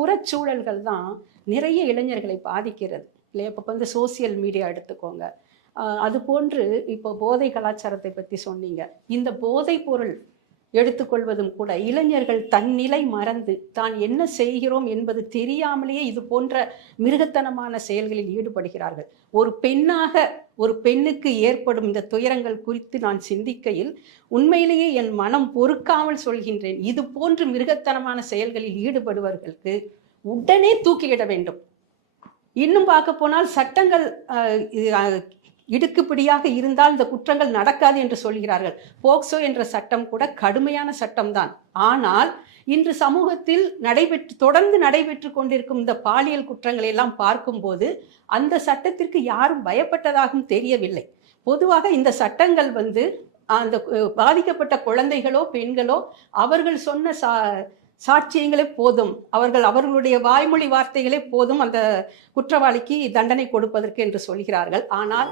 புறச்சூழல்கள் தான் நிறைய இளைஞர்களை பாதிக்கிறது. இல்லையா? இப்போ வந்து சோசியல் மீடியா எடுத்துக்கோங்க. அது போன்று இப்போ போதை கலாச்சாரத்தை பற்றி சொன்னீங்க. இந்த போதை பொருள் எடுத்துக்கொள்வதும் கூட. இளைஞர்கள் தன்னிலை மறந்து தான் என்ன செய்கிறோம் என்பது தெரியாமலேயே இது போன்ற மிருகத்தனமான செயல்களில் ஈடுபடுகிறார்கள். ஒரு பெண்ணாக ஒரு பெண்ணுக்கு ஏற்படும் இந்த துயரங்கள் குறித்து நான் சிந்திக்கையில் உண்மையிலேயே என் மனம் பொறுக்காமல் சொல்கின்றேன். இது போன்று மிருகத்தனமான செயல்களில் ஈடுபடுவர்களுக்கு உடனே தூக்கிவிட வேண்டும். இன்னும் பார்க்க போனால் சட்டங்கள் இடுக்குப்பிடியாக இருந்தால் இந்த குற்றங்கள் நடக்காது என்று சொல்கிறார்கள். போக்சோ என்ற சட்டம் கூட கடுமையான சட்டம்தான். ஆனால் இன்று சமூகத்தில் நடைபெற்று தொடர்ந்து நடைபெற்று கொண்டிருக்கும் இந்த பாலியல் குற்றங்களை எல்லாம் பார்க்கும்போது அந்த சட்டத்திற்கு யாரும் பயப்பட்டதாகவும் தெரியவில்லை. பொதுவாக இந்த சட்டங்கள் வந்து அந்த பாதிக்கப்பட்ட குழந்தைகளோ பெண்களோ அவர்கள் சொன்ன சா சாட்சியங்களே போதும். அவர்கள் அவர்களுடைய வாய்மொழி வார்த்தைகளே போதும் அந்த குற்றவாளிக்கு தண்டனை கொடுப்பதற்கு என்று சொல்கிறார்கள். ஆனால்